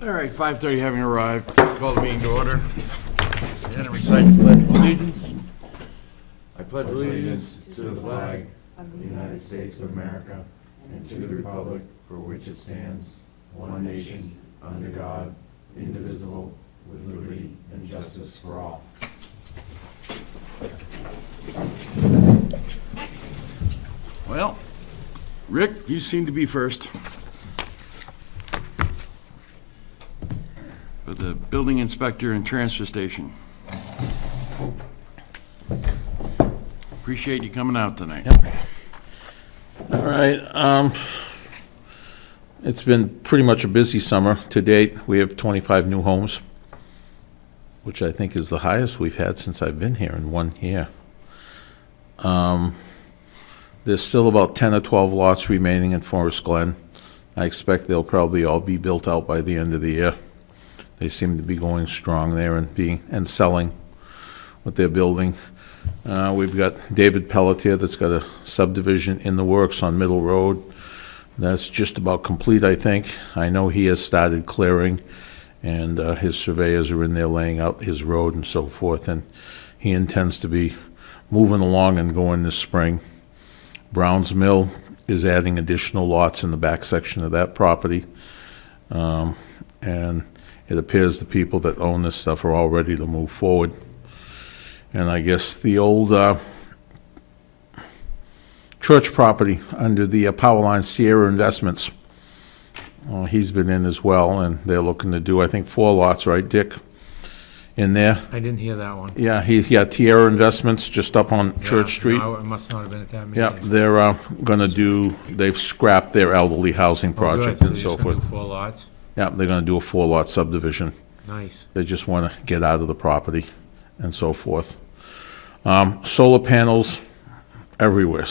All right, 5:30 having arrived. Call the meeting to order. Stand and recite the pledge of allegiance. I pledge allegiance to the flag of the United States of America and to the republic for which it stands, one nation, under God, indivisible, with liberty and justice for all. Well, Rick, you seem to be first. For the building inspector and transfer station. Appreciate you coming out tonight. All right, it's been pretty much a busy summer to date. We have 25 new homes, which I think is the highest we've had since I've been here in 1 year. There's still about 10 or 12 lots remaining in Forest Glen. I expect they'll probably all be built out by the end of the year. They seem to be going strong there and selling what they're building. We've got David Pelletier that's got a subdivision in the works on Middle Road. That's just about complete, I think. I know he has started clearing, and his surveyors are in there laying out his road and so forth, and he intends to be moving along and going this spring. Brown's Mill is adding additional lots in the back section of that property, and it appears the people that own this stuff are all ready to move forward. And I guess the old church property under the Powerline Sierra Investments, he's been in as well, and they're looking to do, I think, 4 lots, right, Dick, in there? I didn't hear that one. Yeah, Tierra Investments just up on Church Street. No, I must not have been at that meeting. Yeah, they're gonna do, they've scrapped their elderly housing project and so So you're just gonna forth. do 4 lots? Yeah, they're gonna do a 4-lot subdivision. Nice. They just want to get out of the property and so forth. Solar panels everywhere.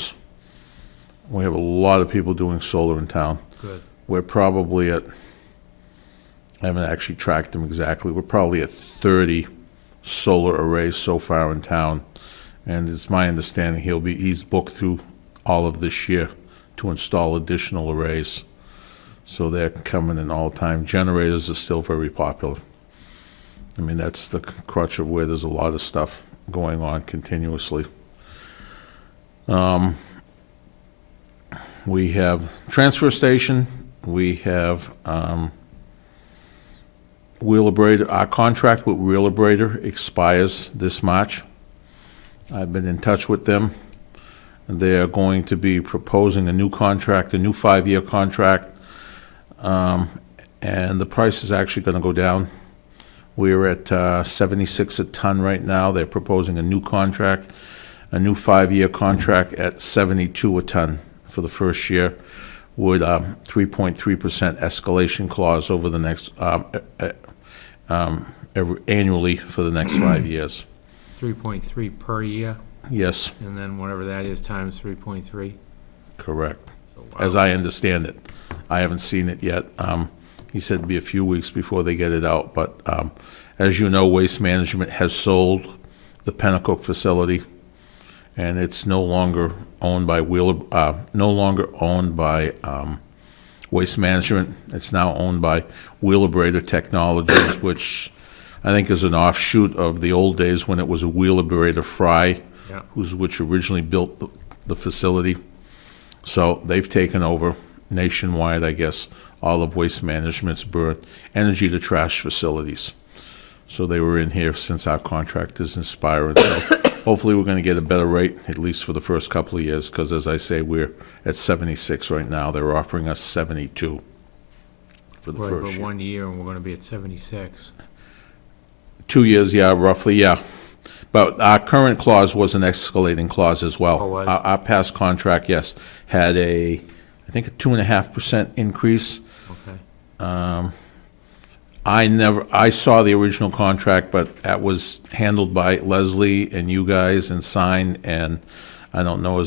We have a lot of people doing solar in town. Good. We're probably at, I haven't actually tracked them exactly, we're probably at 30 solar arrays so far in town. And it's my understanding he's booked through all of this year to install additional arrays. So they're coming in all the time. Generators are still very popular. I mean, that's the crutch of where there's a lot of stuff going on continuously. We have transfer station, we have Wheelabrator. Our contract with Wheelabrator expires this March. I've been in touch with them. They're going to be proposing a new contract, a new 5-year contract, and the price is actually going to go down. We're at 76 a ton right now. They're proposing a new contract, a new 5-year contract at 72 a ton for the first year, with 3.3% escalation clause over the next annually for the next 5 years. 3.3 per year, Yes, and then whatever that is times 3.3. correct. So, wow. As I understand it, I haven't seen it yet. He said it'd be a few weeks before they get it out, but as you know, Waste Management has sold the Pennacook facility, and it's no longer owned by Waste Management. It's now owned by Wheelabrator Technologies, which I think is an offshoot of the old days when it was a Wheelabrator Fry, Yeah. which originally built the facility. So they've taken over nationwide, I guess, all of Waste Management's burn energy to trash facilities. So they were in here since our contract is expiring. So hopefully we're going to get a better rate, at least for the first couple of years, because as I say, we're at 76 right now. They're offering us 72 for the Right, first but year. 1 year, and we're gonna be at 76. 2 years, yeah, roughly, yeah. But our current clause was an escalating clause as well. Oh, was? Our past contract, yes, had I think a 2.5% increase. Okay. I saw the original contract, but that was handled by Leslie and you guys and signed, and I don't know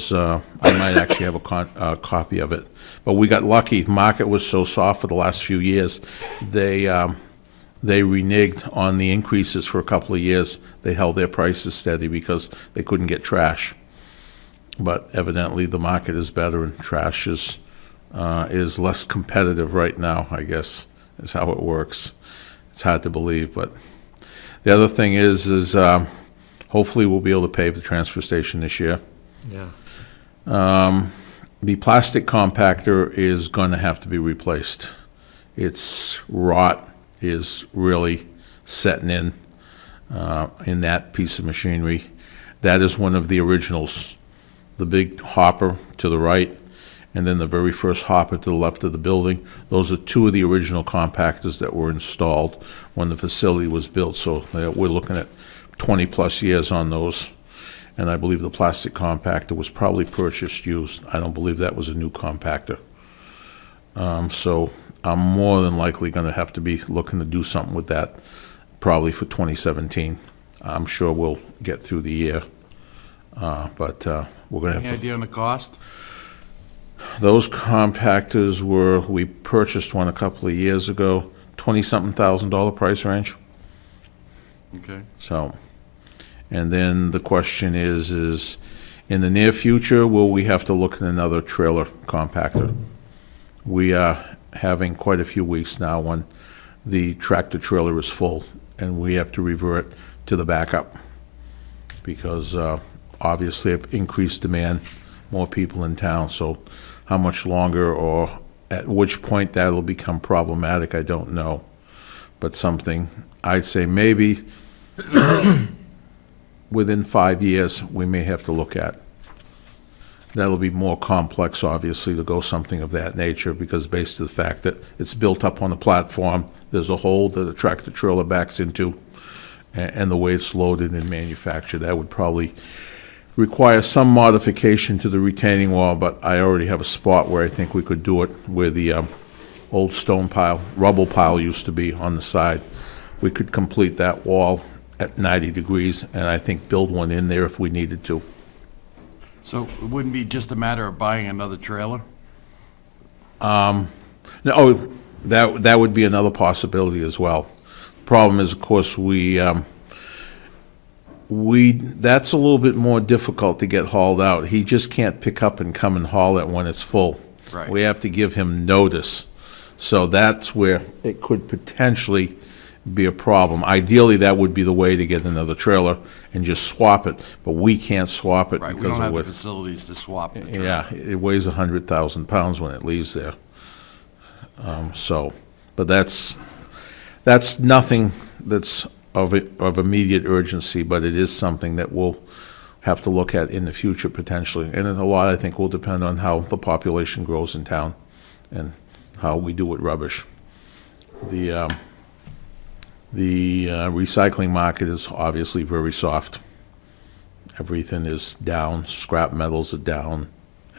I might actually have a copy of it. But we got lucky. The market was so soft for the last few years. They reneged on the increases for a couple of years. They held their prices steady because they couldn't get trash. But evidently, the market is better, and trash is less competitive right now, I guess, is how it works. It's hard to believe, but the other thing is hopefully we'll be able to pave the transfer station this year. Yeah. The plastic compactor is going to have to be replaced. Its rot is really setting in that piece of machinery. That is one of the originals, the big hopper to the right, and then the very first hopper to the left of the building. Those are two of the original compactors that were installed when the facility was built, so we're looking at 20-plus years on those. And I believe the plastic compactor was probably purchased used. I don't believe that was a new compactor. So I'm more than likely going to have to be looking to do something with that, probably for 2017. I'm sure we'll get through the year, but we're going to Any have to. idea on the cost? Those compactors we purchased one a couple of years ago, $20-something thousand price range. Okay. So, and then the question is in the near future, will we have to look at another trailer compactor? We are having quite a few weeks now when the tractor trailer is full, and we have to revert to the backup because obviously of increased demand, more people in town. So how much longer or at which point that'll become problematic, I don't know. But something, I'd say maybe within 5 years, we may have to look at. That'll be more complex, obviously, to go something of that nature, because based on the fact that it's built up on a platform, there's a hole that the tractor trailer backs into, and the way it's loaded and manufactured, that would probably require some modification to the retaining wall, but I already have a spot where I think we could do it, where the old stone pile, rubble pile used to be on the side. We could complete that wall at 90 degrees, and I think build one in there if we needed to. So it wouldn't be just a matter of buying another trailer? No, that would be another possibility as well. Problem is, of course, that's a little bit more difficult to get hauled out. He just can't pick up and come and haul it when it's full. Right. We have to give him notice. So that's where it could potentially be a problem. Ideally, that would be the way to get another trailer and just swap it, but we can't swap it Right, we because don't have of the what. facilities to swap the trailer. Yeah, it weighs 100,000 pounds when it leaves there. But that's nothing that's of immediate urgency, but it is something that we'll have to look at in the future potentially. And a lot, I think, will depend on how the population grows in town and how we do with rubbish. The recycling market is obviously very soft. Everything is down, scrap metals are down,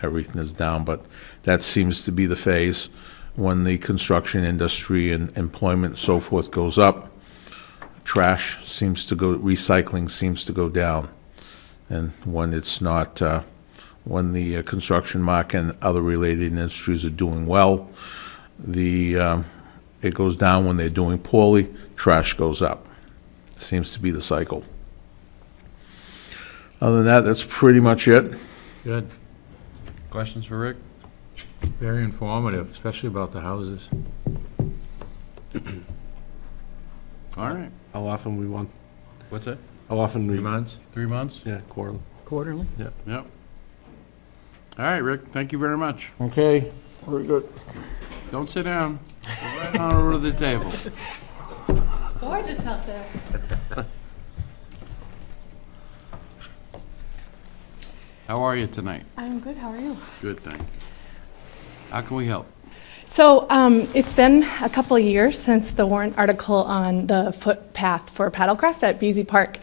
everything is down, but that seems to be the phase when the construction industry and employment and so forth goes up. Trash seems to go, recycling seems to go down. And when it's not, when the construction market and other related industries are doing well, it goes down. When they're doing poorly, trash goes up. Seems to be the cycle. Other than that, that's pretty much it. Good. Questions for Rick? Very informative, especially about the houses. All right. How often we want, What's that? how often 3 we, months? 3 months? yeah, quarterly. Quarterly? Yep. All right, Rick, thank you very much. Okay, very good. Don't sit down. Go right on over to the table. Gorgeous out there. How are you tonight? I'm good. How are you? Good, thank you. How can we help? So it's been a couple of years since the warrant article on the footpath for paddlecraft at BZ Park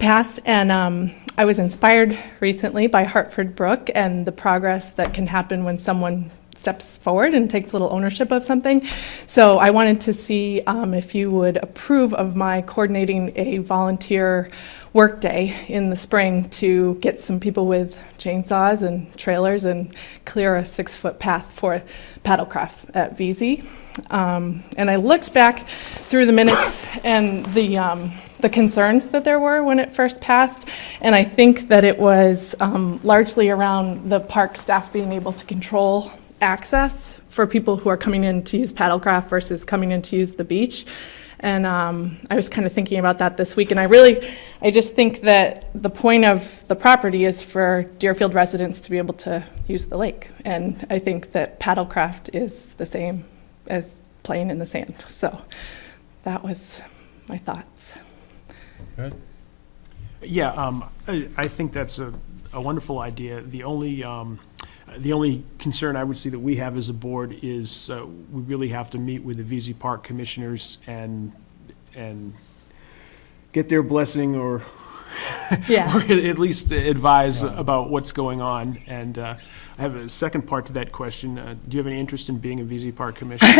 passed, and I was inspired recently by Hartford Brook and the progress that can happen when someone steps forward and takes a little ownership of something. So I wanted to see if you would approve of my coordinating a volunteer work day in the spring to get some people with chainsaws and trailers and clear a 6-foot path for paddlecraft at VZ. And I looked back through the minutes and the concerns that there were when it first passed, and I think that it was largely around the park staff being able to control access for people who are coming in to use paddlecraft versus coming in to use the beach. And I was kind of thinking about that this week, and I just think that the point of the property is for Deerfield residents to be able to use the lake. And I think that paddlecraft is the same as playing in the sand. So that was my thoughts. Good. Yeah, I think that's a wonderful idea. The only concern I would see that we have as a board is we really have to meet with the VZ Park commissioners and get their blessing or Yeah. or at least advise about what's going on. And I have a second part to that question. Do you have any interest in being a VZ Park commissioner?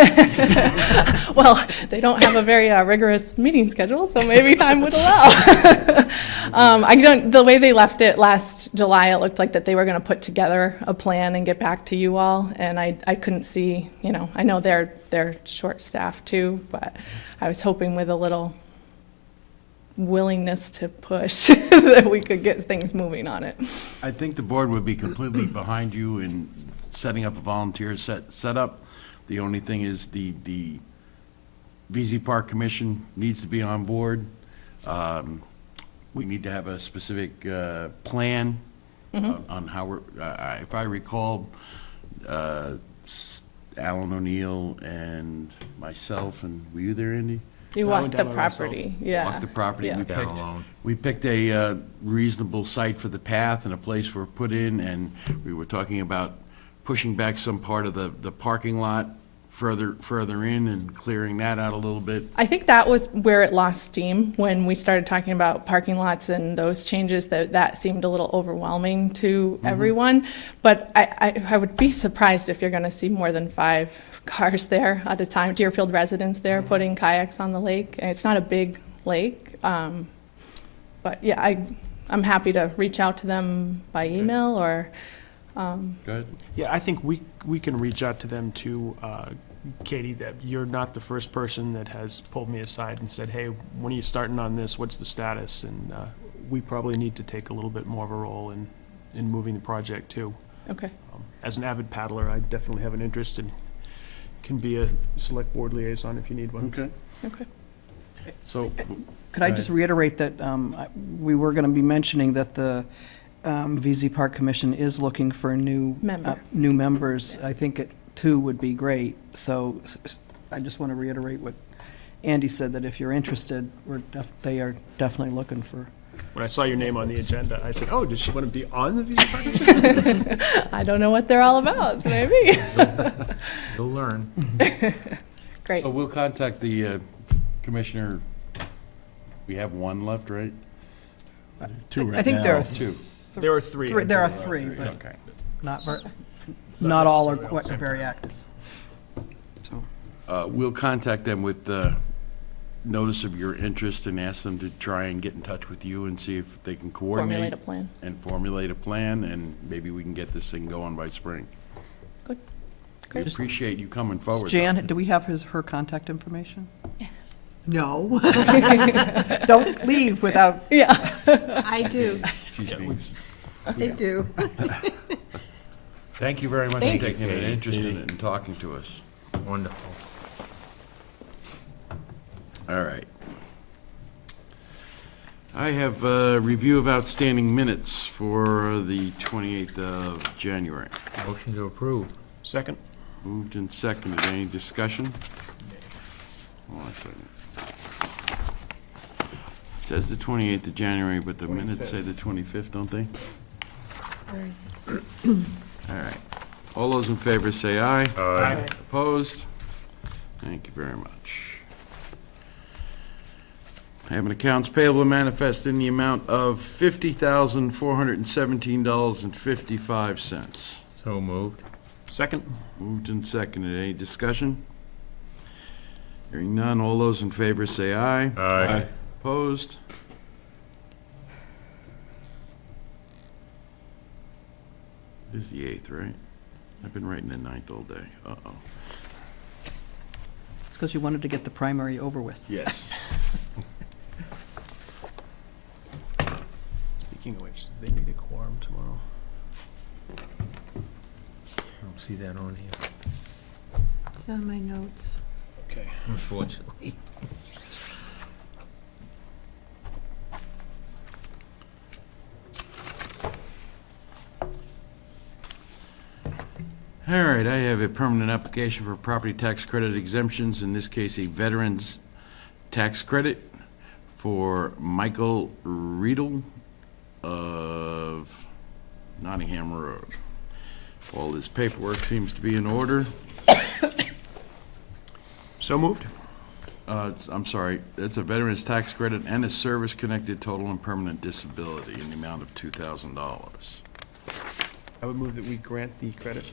Well, they don't have a very rigorous meeting schedule, so maybe time would allow. The way they left it last July, it looked like that they were going to put together a plan and get back to you all, and I couldn't see, I know they're short-staffed too, but I was hoping with a little willingness to push that we could get things moving on it. I think the board would be completely behind you in setting up a volunteer setup. The only thing is the VZ Park Commission needs to be on board. We need to have a specific plan on how we're, if I recall, Alan O'Neill and myself, and were you there, Andy? You I walk went the down by myself. property, yeah. Walk the property. Yeah. Down alone. We picked a reasonable site for the path and a place for it put in, and we were talking about pushing back some part of the parking lot further in and clearing that out a little bit. I think that was where it lost steam when we started talking about parking lots and those changes, that seemed a little overwhelming to everyone. But I would be surprised if you're going to see more than 5 cars there at a time, Deerfield residents there putting kayaks on the lake. And it's not a big lake. But yeah, I'm happy to reach out to them by email or, Good. Yeah, I think we can reach out to them too, Katie, that you're not the first person that has pulled me aside and said, hey, when are you starting on this? What's the status? And we probably need to take a little bit more of a role in moving the project too. okay. As an avid paddler, I definitely have an interest and can be a select board liaison if you need one. Okay. Okay. So, Could I just reiterate that we were going to be mentioning that the VZ Park Commission is looking for new members. I think 2 would be great. So I just want to reiterate what Andy said, that if you're interested, they are definitely looking for. When I saw your name on the agenda, I said, oh, does she want to be on the VZ Park Commission? I don't know what they're all about, so maybe. You'll learn. Great. so we'll contact the commissioner. We have 1 left, right? 2 right now. I think there are 2. There are 3. there are 3, but Okay. not all are quite very active. So. We'll contact them with the notice of your interest and ask them to try and get in touch with you and see if they can Formulate coordinate a plan. and formulate a plan, and maybe we can get this thing going by spring. Good. We Great. appreciate you coming forward. Jan, do we have her contact information? No. Don't leave without. Yeah. I do, She's being- I do. Thank you very much for Thanks. taking an interest in it and talking to us. Wonderful. All right. I have a review of outstanding minutes for the 28th of January. Motion to approve. Second? Moved and seconded. Any discussion? Hold on a second. It says the 28th of January, but the minutes say the 25th, don't they? All right. All those in favor say aye. Aye. Opposed? Thank you very much. I have an accounts payable manifest in the amount of $50,417.55. So moved. Second? Moved and seconded. Any discussion? Hearing none. All those in favor say aye. Aye. Opposed? It is the 8th, right? I've been writing the 9th all day. Uh-oh. It's because you wanted to get the primary over with. Yes. Speaking of which, they need a quorum tomorrow. I don't see that on here, It's on my notes. Okay. unfortunately. All right, I have a permanent application for property tax credit exemptions, in this case, a veteran's tax credit for Michael Riedel of Nottingham Road. All this paperwork seems to be in order. So moved. I'm sorry, it's a veteran's tax credit and a service-connected total and permanent disability in the amount of $2,000. I would move that we grant the credit.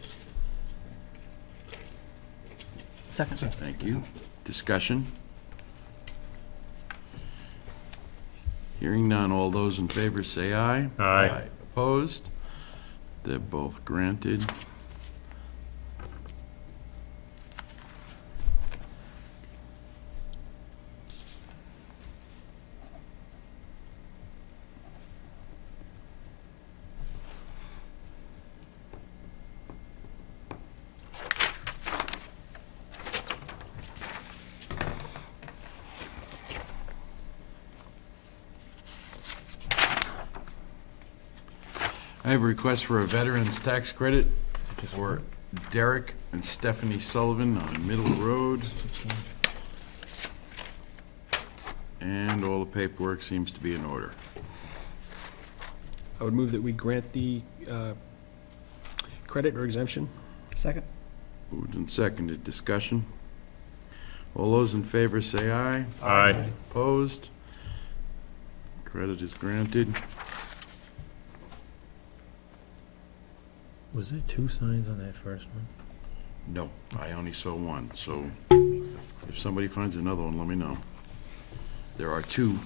Second. Thank you. Discussion? Hearing none, all those in favor say aye. Aye. Opposed? They're both granted. I have a request for a veteran's tax credit for Derek and Stephanie Sullivan on Middle Road. And all the paperwork seems to be in order. I would move that we grant the credit or exemption. Second. Moved and seconded. Discussion? All those in favor say aye. Aye. Opposed? Credit is granted. Was there 2 signs on that first one? No, I only saw one, so if somebody finds another one, let me know. There are 2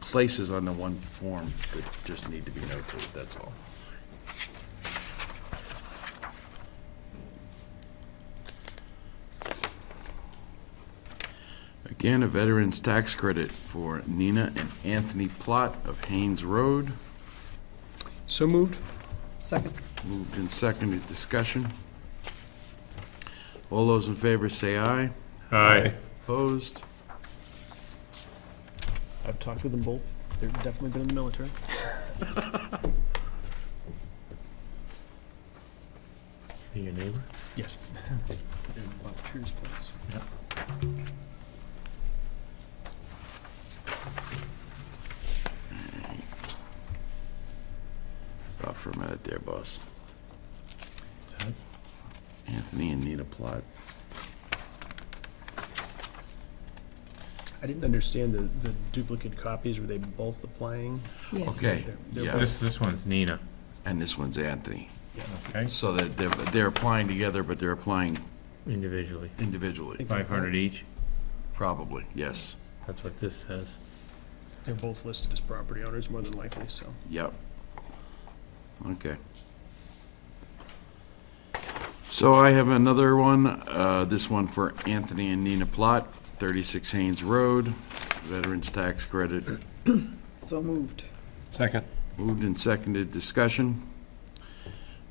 places on the one form that just need to be notated, that's all. Again, a veteran's tax credit for Nina and Anthony Plott of Haynes Road. So moved. Second. Moved and seconded. Discussion. All those in favor say aye. Aye. Opposed? I've talked with them both. They've definitely been in the military. Be your neighbor? Yes. In Bob Pierce's place. Stop for a minute there, boss. Is that- Anthony and Nina Plott. I didn't understand the duplicate copies. Were they both applying? Yes. Okay, They're yeah, This one's Nina, and this one's Anthony. okay? So that they're applying together, but they're applying Individually, individually. 500 each, Probably, yes. that's what this says. They're both listed as property owners, more than likely, so. Yep. Okay. So I have another one, this one for Anthony and Nina Plott, 36 Haynes Road, veterans tax credit. So moved. Second. Moved and seconded. Discussion.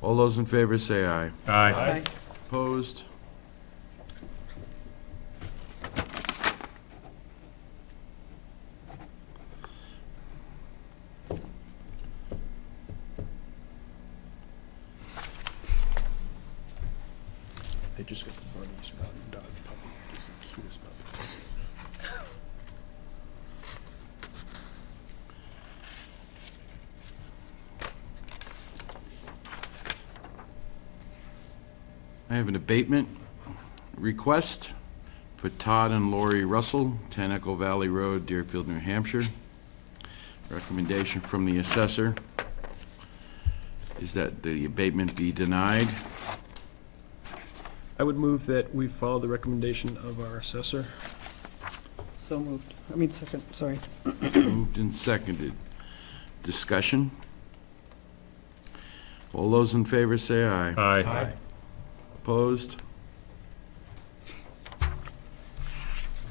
All those in favor say aye. Aye. Opposed? They just got the bunny sprouting dog puppy. It's the cutest puppy I've seen. I have an abatement request for Todd and Lori Russell, 10 Echo Valley Road, Deerfield, New Hampshire. Recommendation from the assessor is that the abatement be denied. I would move that we follow the recommendation of our assessor. So moved. I mean, second, sorry. Moved and seconded. Discussion? All those in favor say aye. Aye. Opposed?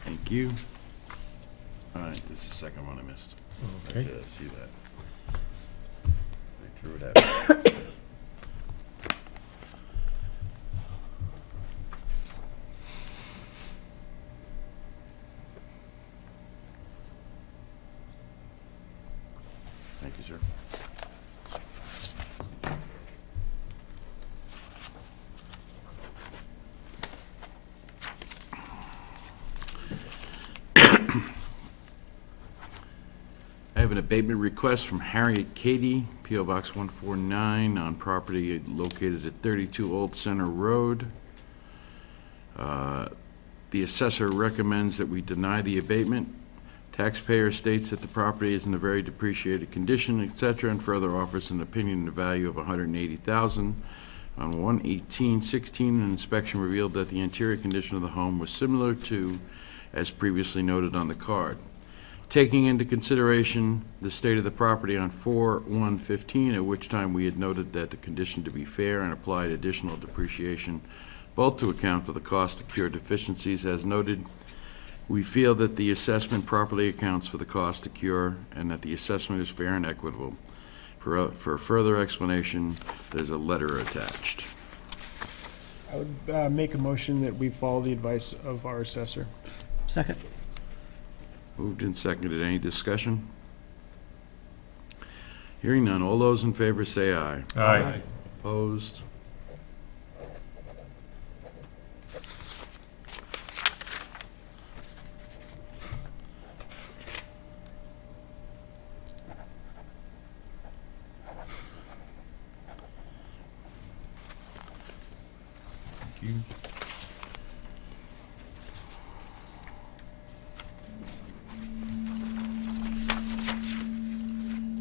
Thank you. All right, this is the second one I missed. Okay. Yeah, see that. I threw it at me. have an abatement request from Harriet Cady, P.O. Box 149, on property located at 32 Old Center Road. The assessor recommends that we deny the abatement. Taxpayer states that the property is in a very depreciated condition, et cetera, and further offers an opinion in the value of $180,000. On 1/18/16, an inspection revealed that the interior condition of the home was similar to, as previously noted on the card. Taking into consideration the state of the property on 4/1/15, at which time we had noted that the condition to be fair and applied additional depreciation, both to account for the cost to cure deficiencies as noted, we feel that the assessment properly accounts for the cost to cure and that the assessment is fair and equitable. For further explanation, there's a letter attached. I would make a motion that we follow the advice of our assessor. Second. Moved and seconded. Any discussion? Hearing none. All those in favor say aye. Aye. Opposed? Thank you.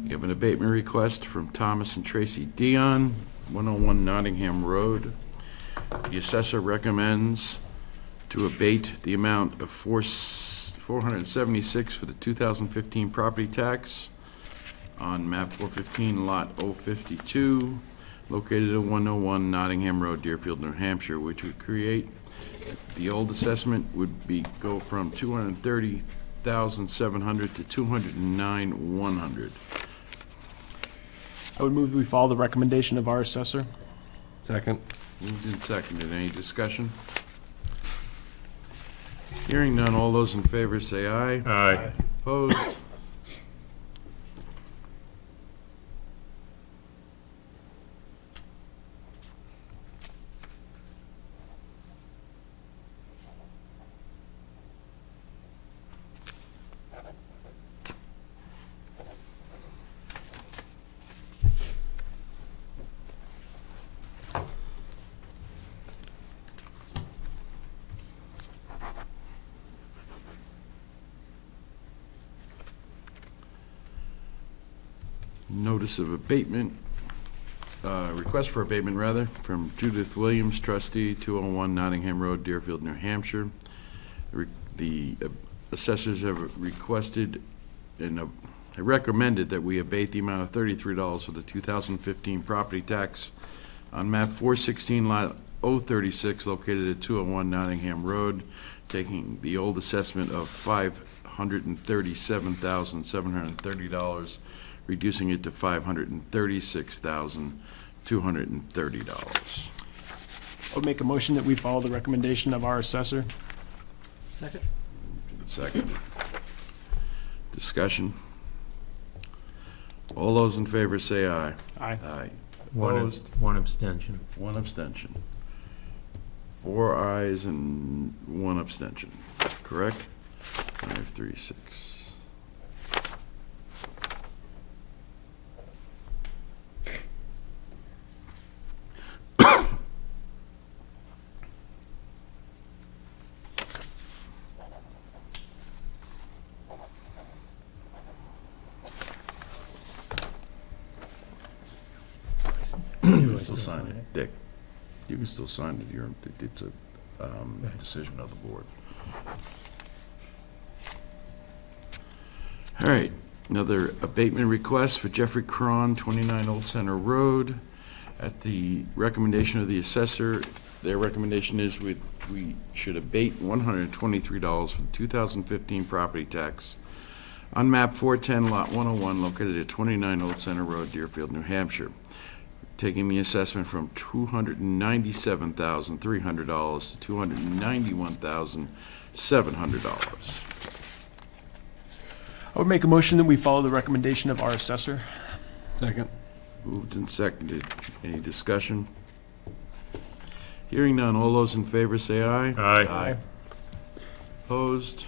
We have an abatement request from Thomas and Tracy Dion, 101 Nottingham Road. The assessor recommends to abate the amount of $476 for the 2015 property tax on map 415, lot 052, located at 101 Nottingham Road, Deerfield, New Hampshire, which would create, the old assessment would go from $230,700 to $209,100. I would move that we follow the recommendation of our assessor. Second. Moved and seconded. Any discussion? Hearing none. All those in favor say aye. Aye. Opposed? Notice of abatement, request for abatement, rather, from Judith Williams, trustee, 201 Nottingham Road, Deerfield, New Hampshire. The assessors have requested and recommended that we abate the amount of $33 for the 2015 property tax on map 416, lot 036, located at 201 Nottingham Road, taking the old assessment of $537,730, reducing it to $536,230. I would make a motion that we follow the recommendation of our assessor. Second. Second. Discussion. All those in favor say aye. Aye. Aye. One Opposed? one abstention. One abstention. 4 ayes and 1 abstention, correct? 536. You can still sign it, Dick. You can still sign it. It's a decision of the board. All right, another abatement request for Jeffrey Cron, 29 Old Center Road. At the recommendation of the assessor, their recommendation is we should abate $123 for the 2015 property tax on map 410, lot 101, located at 29 Old Center Road, Deerfield, New Hampshire, taking the assessment from $297,300 to $291,700. I would make a motion that we follow the recommendation of our assessor. Second. Moved and seconded. Any discussion? Hearing none. All those in favor say aye. Aye. Opposed?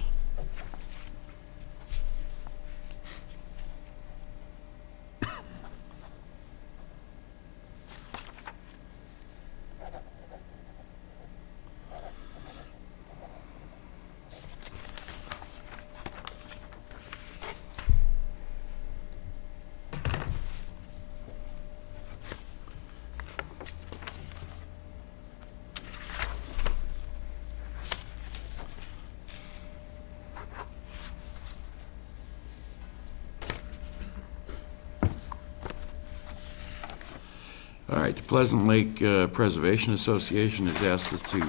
All right, the Pleasant Lake Preservation Association has asked us to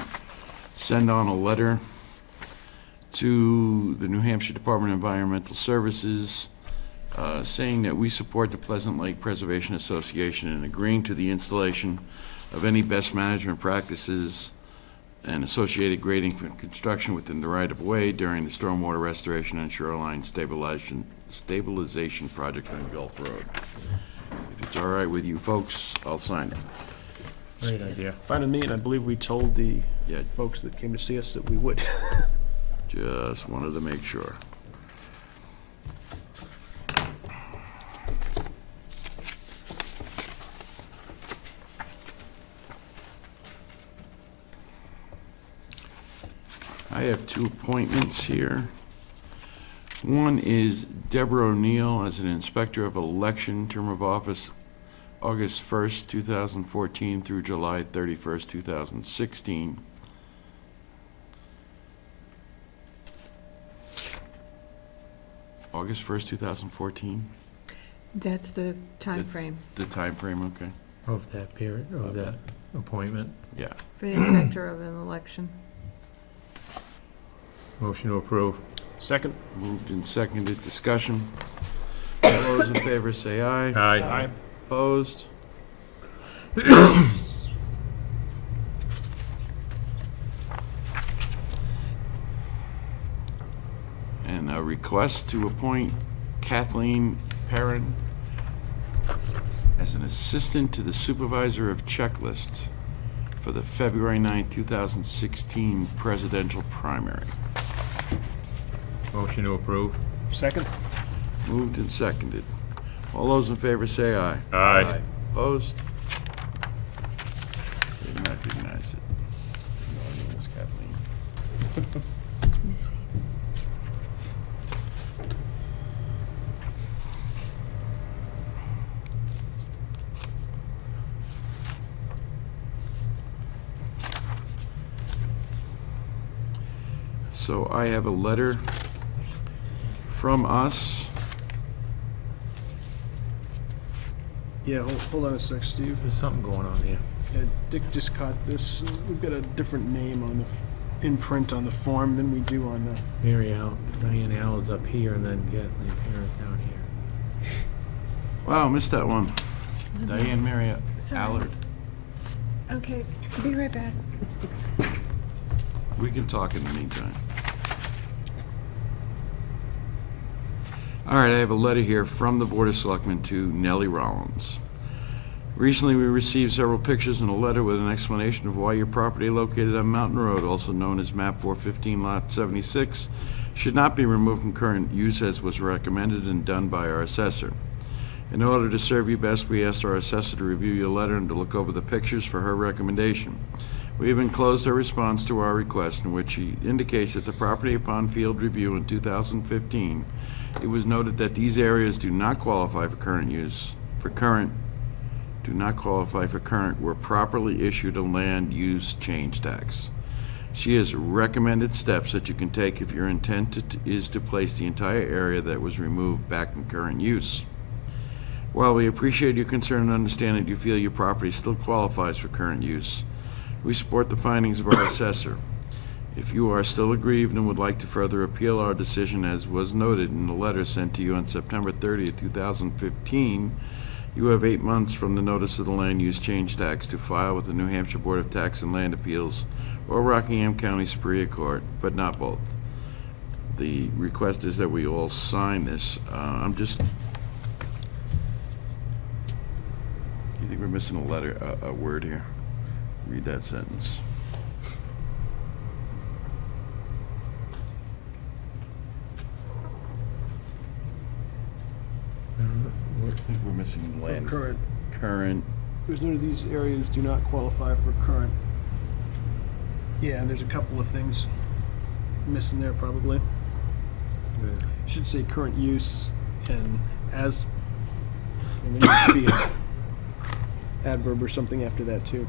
send on a letter to the New Hampshire Department of Environmental Services saying that we support the Pleasant Lake Preservation Association in agreeing to the installation of any best management practices and associated grading for construction within the right-of-way during the stormwater restoration and shoreline stabilization project on Gulf Road. If it's all right with you folks, I'll sign it. Great idea. Fine with me, and I believe we told the Yeah, folks that came to see us that we would. just wanted to make sure. I have two appointments here. One is Deborah O'Neill as an inspector of election, term of office August 1st, 2014 through July 31st, 2016. August 1st, 2014, That's the time frame the time frame. Okay, Of that period, of that appointment. yeah. for the inspector of an election. Motion to approve. Second? Moved and seconded, discussion. All those in favor say aye. Aye. Opposed? And a request to appoint Kathleen Perrin as an assistant to the supervisor of checklist for the February 9th, 2016 presidential primary. Motion to approve. Second? Moved and seconded. All those in favor say aye. Aye. Opposed? Didn't recognize it. No, it was Kathleen. Let me see. So I have a letter from us. Yeah, hold on a sec, Steve. There's something going on here. Yeah, Dick just caught this. We've got a different name on the, in print on the form than we do on the, Mary Al, Diane Allen's up here, and then Kathleen Perrin's down here. Wow, missed that one. Diane Marriott Sorry. Allard. Okay, be right back. We can talk in the meantime. All right, I have a letter here from the Board of Selectmen to Nellie Rollins. Recently, we received several pictures and a letter with an explanation of why your property located on Mountain Road, also known as map 415, lot 76, should not be removed from current use as was recommended and done by our assessor. In order to serve you best, we asked our assessor to review your letter and to look over the pictures for her recommendation. We have enclosed a response to our request in which she indicates that the property upon field review in 2015, it was noted that these areas do not qualify for current use, were properly issued a land use change tax. She has recommended steps that you can take if your intent is to place the entire area that was removed back in current use. While we appreciate your concern and understand that you feel your property still qualifies for current use, we support the findings of our assessor. If you are still aggrieved and would like to further appeal our decision, as was noted in the letter sent to you on September 30th, 2015, you have 8 months from the notice of the land use change tax to file with the New Hampshire Board of Tax and Land Appeals or Rockingham County Superior Court, but not both. The request is that we all sign this. I'm just... You think we're missing a letter, a word here? Read that sentence. I think we're missing land. current. Current. There's none of these areas do not qualify for current. Yeah, and there's a couple of things missing there probably. Should say current use and as, and there needs to be a adverb or something after that too.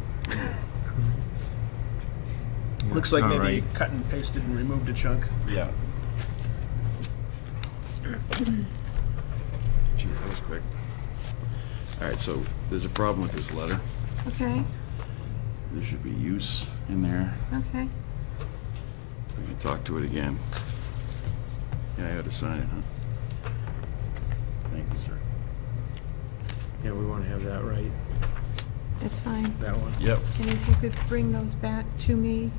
Looks like All maybe right. you cut and pasted and removed a chunk. Yeah. Gee, that was quick. All right, so there's a problem with this letter. Okay, There should be use in there. okay. We can talk to it again. Yeah, I ought to sign it, huh? Thank you, sir. Yeah, we want to have that right, That's fine. that one. Yep. And if you could bring those back to me,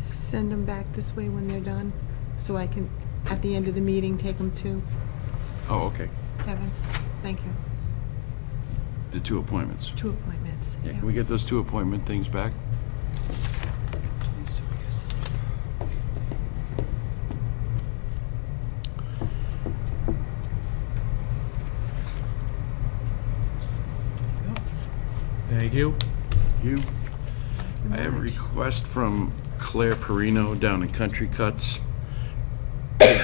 send them back this way when they're done, so I can, at the end of the meeting, take them to Oh, okay. Kevin. Thank you. The 2 appointments. 2 appointments. Yeah, can we get those 2 appointment things back? Thank you. You. I have a much. request from Claire Perino down in Country Cuts.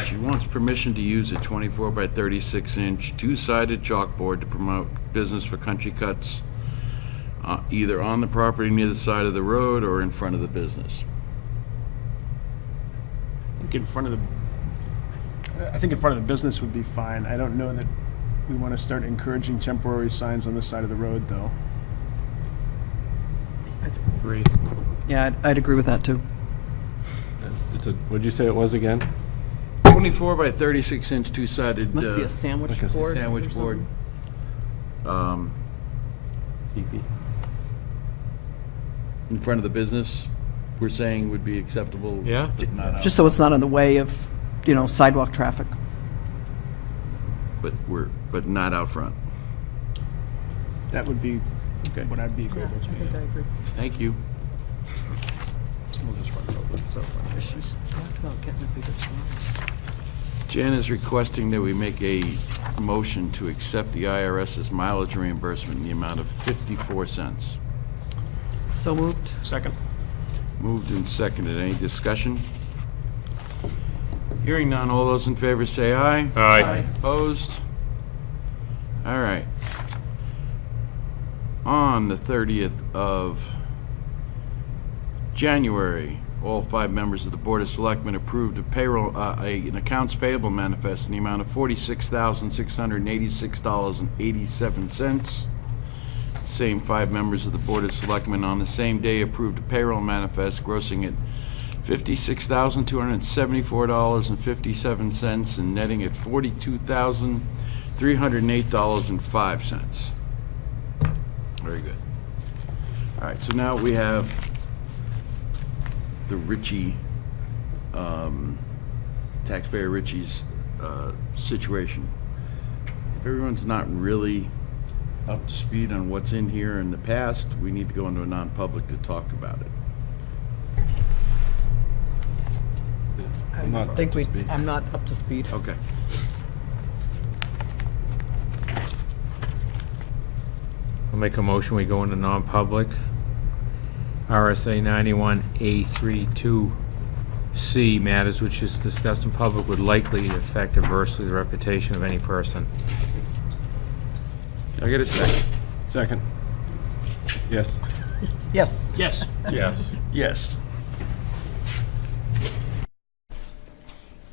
She wants permission to use a 24 by 36 inch two-sided chalkboard to promote business for Country Cuts, either on the property near the side of the road or in front of the business. I think in front of the business would be fine. I don't know that we want to start encouraging temporary signs on the side of the road, though. Agree. Yeah, I'd agree with that, too. It's a, what'd you say it was again? 24 by 36 inch two-sided Must be a sandwich like a board. sandwich or board. something. TP. In front of the business, we're saying would be acceptable. Yeah. but not out- Just so it's not in the way of, sidewalk traffic. But not out front. That would be Okay. what I'd be agreeable to. I agree. Thank you. We'll just run it over. It's so fine. She's talked about getting a bigger sign. Jan is requesting that we make a motion to accept the IRS's mileage reimbursement in the amount of 54 cents. So moved. Second. Moved and seconded. Any discussion? Hearing none, all those in favor say aye. Aye. Opposed? All right. On the 30th of January, all 5 members of the Board of Selectmen approved a payroll, an accounts payable manifest in the amount of $46,686.87. Same 5 members of the Board of Selectmen on the same day approved a payroll manifest grossing at $56,274.57 and netting at $42,308.05. Very good. All right, so now we have the Ritchie, taxpayer Ritchie's situation. If everyone's not really up to speed on what's in here in the past, we need to go into a non-public to talk about it. I'm not up to speed. I'm not up to speed. Okay. I'll make a motion, we go into non-public. RSA 91A32C, matters which is discussed in public would likely affect adversely the reputation of any person. Can I get a second? Second. Yes. Yes. Yes. Yes. Yes.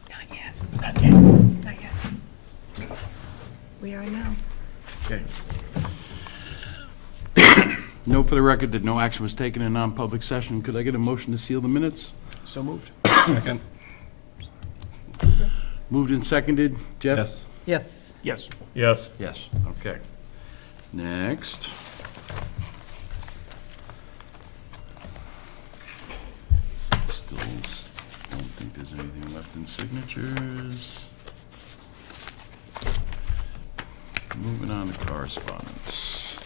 Not yet. Not yet. We are now. Okay. Note for the record that no action was taken in non-public session. Could I get a motion to seal the minutes? So moved. Second. Moved and seconded. Jeff? Yes. Yes. Yes. Yes. Yes. Okay. Next. Still don't think there's anything left in signatures. Moving on to correspondence.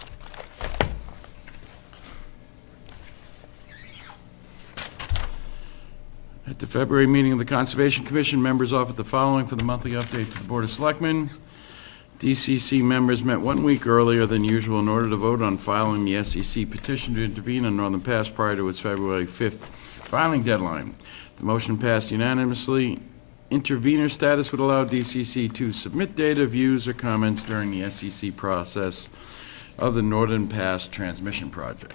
At the February meeting of the Conservation Commission, members offered the following for the monthly update to the Board of Selectmen. DCC members met 1 week earlier than usual in order to vote on filing the SEC petition to intervene on Northern Pass prior to its February 5th filing deadline. The motion passed unanimously. Intervenor status would allow DCC to submit data, views, or comments during the SEC process of the Northern Pass transmission project.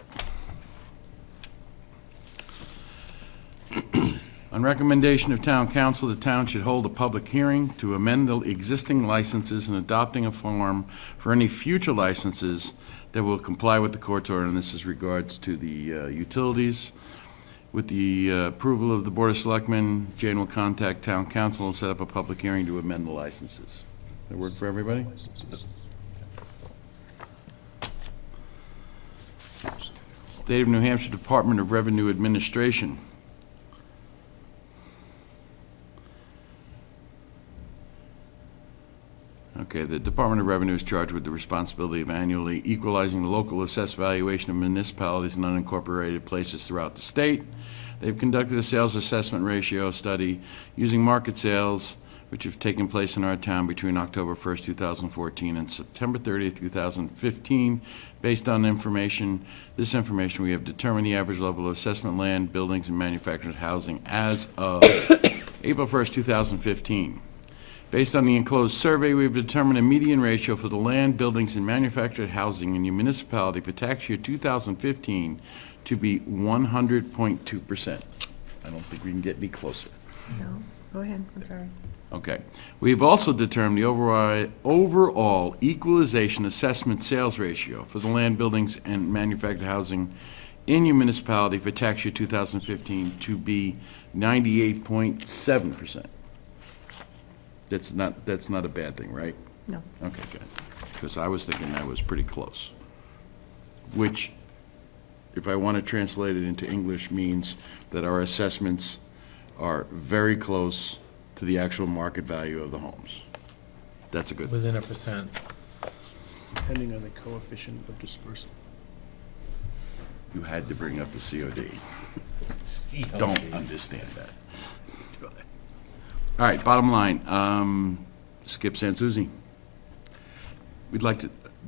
On recommendation of Town Council, the town should hold a public hearing to amend the existing licenses and adopting a form for any future licenses that will comply with the court's order, and this is regards to the utilities. With the approval of the Board of Selectmen, Jane will contact Town Council and set up a public hearing to amend the licenses. That work for everybody? State of New Hampshire Department of Revenue Administration. Okay, the Department of Revenue is charged with the responsibility of annually equalizing the local assessed valuation of municipalities and unincorporated places throughout the state. They've conducted a sales assessment ratio study using market sales, which have taken place in our town between October 1st, 2014 and September 30th, 2015. Based on this information, we have determined the average level of assessment land, buildings, and manufactured housing as of April 1st, 2015. Based on the enclosed survey, we've determined a median ratio for the land, buildings, and manufactured housing in your municipality for tax year 2015 to be 100.2%. I don't think we can get any closer. No, go ahead, I'm sorry. Okay. We've also determined the overall equalization assessment sales ratio for the land, buildings, and manufactured housing in your municipality for tax year 2015 to be 98.7%. That's not a bad thing, right? No. Okay, good. Because I was thinking that was pretty close. Which, if I want to translate it into English, means that our assessments are very close to the actual market value of the homes. That's a good thing. Within 1%. Depending on the coefficient of dispersal. You had to bring up the COD. Don't understand that. All right, bottom line, Skip Sansucci.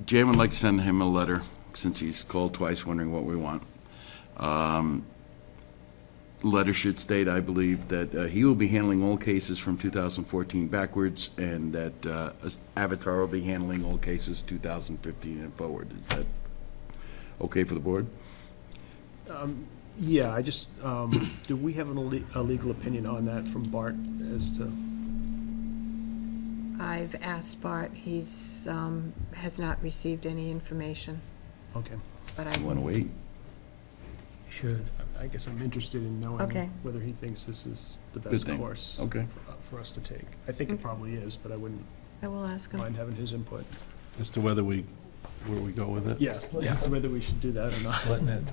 Jan would like to send him a letter, since he's called twice wondering what we want. Letter should state, I believe, that he will be handling all cases from 2014 backwards, and that Avatar will be handling all cases 2015 and forward. Is that okay for the board? Yeah, I just, do we have a legal opinion on that from Bart as to? I've asked Bart, he's, has not received any information, Okay, but I You want to wait? Should. I guess I'm interested in knowing Okay. whether he thinks this is the Good best thing. course Okay. for us to take. I think it Okay. probably is, but I wouldn't I will ask him. mind having his input. As to where we go with it? Yes, whether we should do that or not. Splitting it.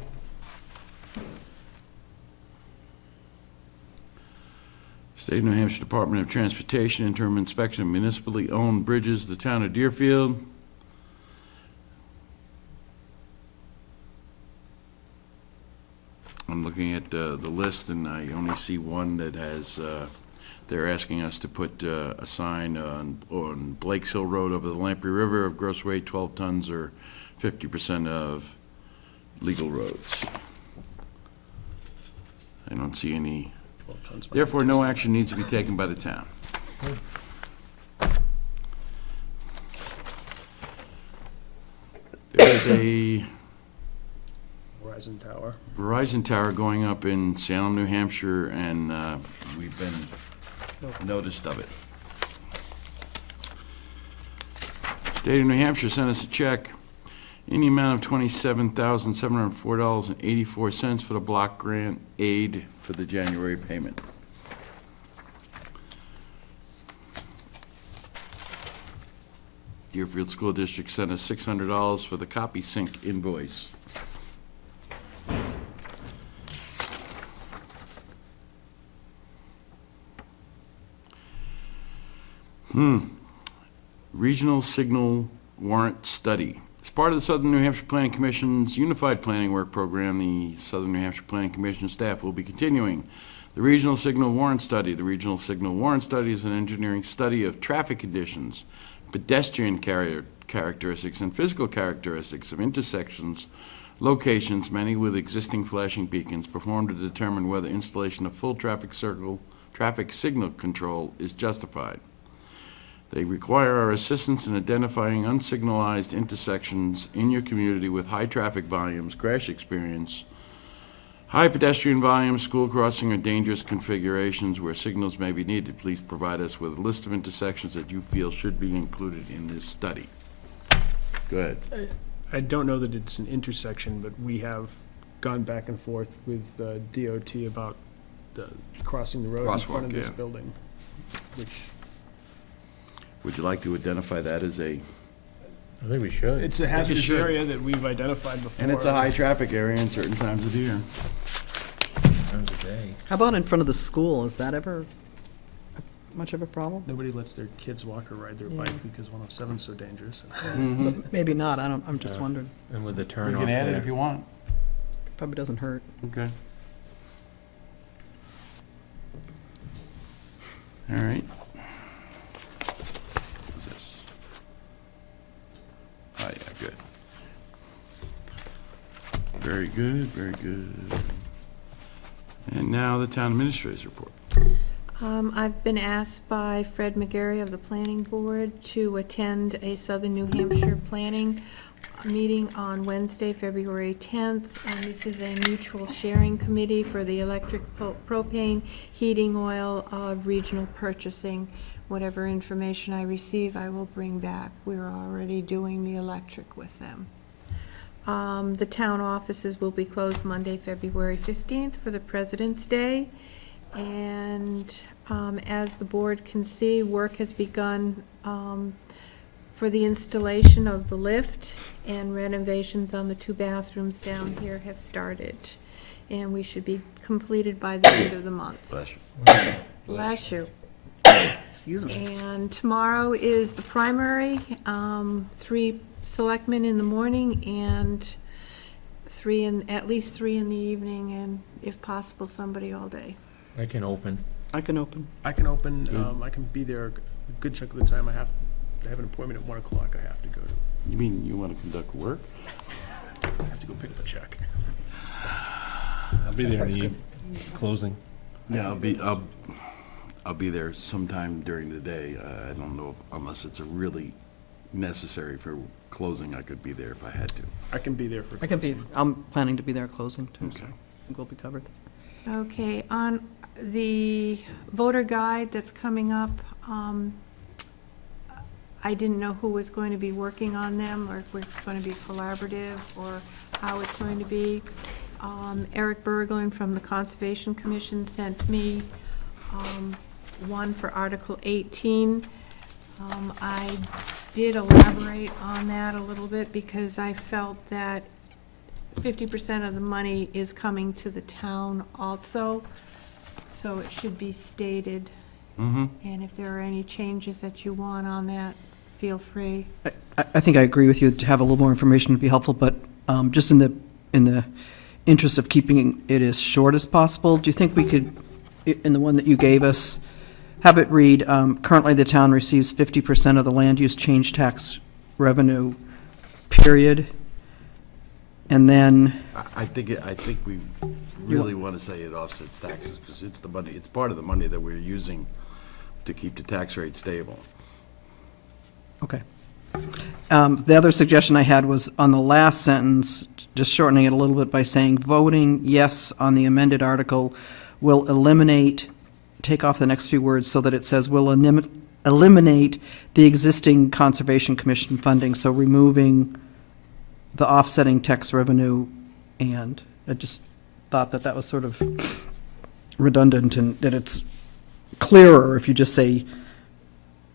State of New Hampshire Department of Transportation, interim inspection of municipally owned bridges, the town of Deerfield. I'm looking at the list, and I only see one that has, they're asking us to put a sign on Blake's Hill Road over the Lamprey River of gross weight 12 tons or 50% of legal roads. I don't see any. 12 tons by Therefore, no 50. action needs to be taken by the town. There's a Verizon Tower. Verizon tower going up in Salem, New Hampshire, and we've been noticed of it. State of New Hampshire sent us a check in the amount of $27,704.84 for the block grant aid for the January payment. Deerfield School District sent us $600 for the copy sync invoice. Regional Signal Warrant Study. As part of the Southern New Hampshire Planning Commission's Unified Planning Work Program, the Southern New Hampshire Planning Commission staff will be continuing the Regional Signal Warrant Study. The Regional Signal Warrant Study is an engineering study of traffic conditions, pedestrian characteristics, and physical characteristics of intersections, locations, many with existing flashing beacons, performed to determine whether installation of full traffic signal control is justified. They require our assistance in identifying unsignalized intersections in your community with high traffic volumes, crash experience, high pedestrian volumes, school crossing, or dangerous configurations where signals may be needed. Please provide us with a list of intersections that you feel should be included in this study. Go ahead. I don't know that it's an intersection, but we have gone back and forth with DOT about crossing the road in front of Crosswalk, this yeah. building, which, Would you like to identify that as a, I think we should. it's a hazardous should. area that we've identified before. and it's a high-traffic area in certain times of the year. Times a day. How about in front of the school? Is that ever much of a problem? Nobody lets their kids walk or ride their bike because 107 is so dangerous. Maybe not, I'm just Yeah. wondering. And with the We turn off can add it there. if you want. Probably doesn't hurt. Okay. All right. What's this? Oh, yeah, good. Very good, very good. And now the town administrator's report. I've been asked by Fred McGarry of the Planning Board to attend a Southern New Hampshire Planning meeting on Wednesday, February 10th, and this is a mutual sharing committee for the electric, propane, heating oil, regional purchasing. Whatever information I receive, I will bring back. We're already doing the electric with them. The town offices will be closed Monday, February 15th for the President's Day. And as the board can see, work has begun for the installation of the lift, and renovations on the 2 bathrooms down here have started. And we should be completed by the end of the month. Bless you. Bless you. Excuse me. And tomorrow is the primary, 3 selectmen in the morning and at least 3 in the evening, and if possible, somebody all day. I can open. I can open. I can open, I can be there a good chunk of the time. I have an appointment at 1 o'clock I have to go to. You mean you want to conduct work? I have to go pick up a check. I'll be there in the closing. Yeah, I'll be there sometime during the day. I don't know, unless it's a really necessary for closing, I could be there if I had to. I can be there for. I'm planning to be there closing too, so Okay. I think we'll be covered. Okay, on the voter guide that's coming up, I didn't know who was going to be working on them, or if it's going to be collaborative, or how it's going to be. Eric Berglund from the Conservation Commission sent me one for Article 18. I did elaborate on that a little bit, because I felt that 50% of the money is coming to the town also, so it should be stated. Mm-hmm. And if there are any changes that you want on that, feel free. I think I agree with you. To have a little more information would be helpful, but just in the interest of keeping it as short as possible, do you think we could, in the one that you gave us, have it read, currently the town receives 50% of the land use change tax revenue, period? And then, I think we really want to say it offsets taxes, because it's the money, it's part of the money that we're using to keep the tax rate stable. okay. The other suggestion I had was on the last sentence, just shortening it a little bit by saying, voting yes on the amended article will eliminate, take off the next few words so that it says will eliminate the existing Conservation Commission funding, so removing the offsetting tax revenue, and I just thought that was sort of redundant, and that it's clearer if you just say,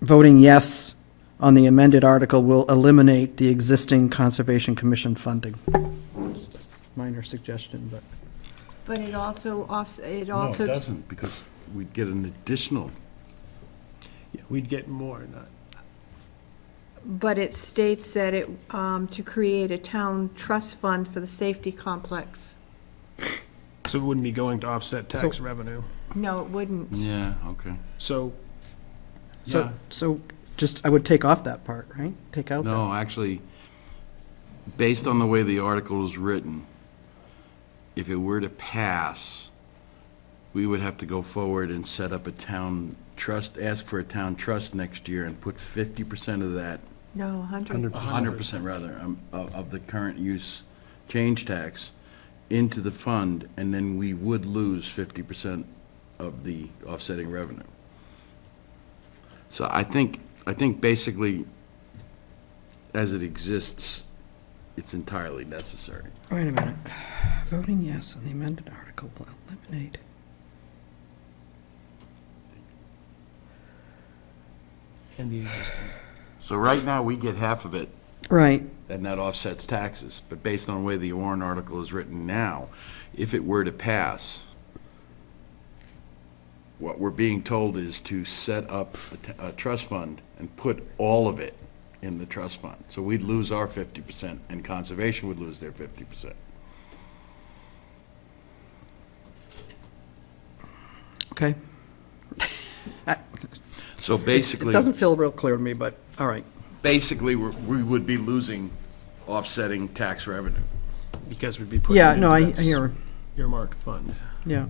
voting yes on the amended article will eliminate the existing Conservation Commission funding. Minor suggestion, but. But it also No, it doesn't, because we'd get an additional, Yeah, we'd get more, not. But it states that it, to create a town trust fund for the safety complex. So it wouldn't be going to offset tax revenue. No, it wouldn't. yeah, okay. So Yeah. So just, I would take off that part, right? Take out that. No, actually, based on the way the article is written, if it were to pass, we would have to go forward and set up a town trust, ask for a town trust next year and put 50% of that, No, 100. 100% rather, of the current use change tax into the fund, and then we would lose 50% of the offsetting revenue. So I think basically, as it exists it's entirely necessary. Wait a minute. Voting yes on the amended article will eliminate. And the, So right now, we get half of it, Right. and that offsets taxes. But based on the way the warrant article is written now, if it were to pass, what we're being told is to set up a trust fund and put all of it in the trust fund. So we'd lose our 50%, and conservation would lose their 50%. Okay. So It basically, doesn't feel real clear to me, but, all right. basically, we would be losing offsetting tax revenue. because we'd be putting. Yeah, it no, I into that hear, Earmarked fund. yeah.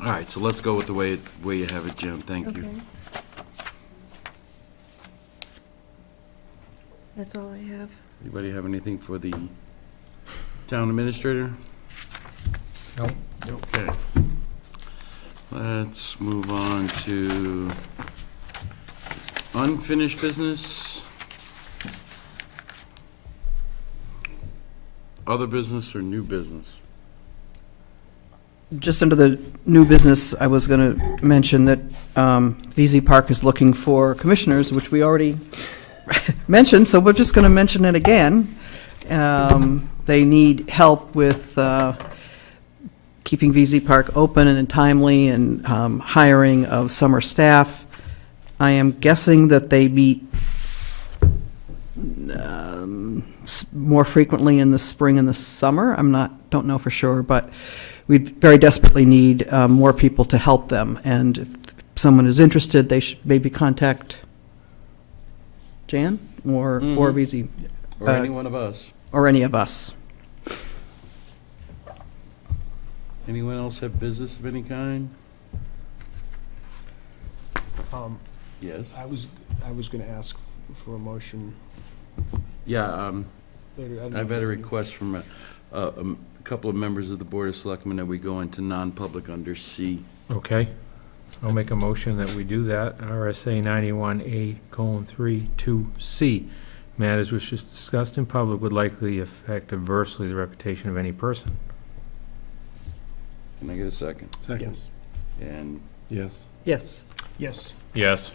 All right, so let's go with the way you have it, Jim. Thank Okay. you. That's all I have. Anybody have anything for the town administrator? Nope. Okay. Let's move on to unfinished business. Other business or new business? Just under the new business, I was going to mention that VZ Park is looking for commissioners, which we already mentioned, so we're just going to mention it again. They need help with keeping VZ Park open and timely and hiring of summer staff. I am guessing that they meet more frequently in the spring and the summer. Don't know for sure, but we very desperately need more people to help them. And if someone is interested, they should maybe contact Jan or VZ, Or any one of us? or any of us. Anyone else have business of any kind? Yes? I was gonna ask for a motion. Yeah, later. I don't know I've if had a we- request from a couple of members of the Board of Selectmen that we go into non-public under C. Okay. I'll make a motion that we do that. RSA 91A:3-2C. Matters which is discussed in public would likely affect adversely the reputation of any person. Can I get a second? Second. And Yes. Yes. Yes. Yes.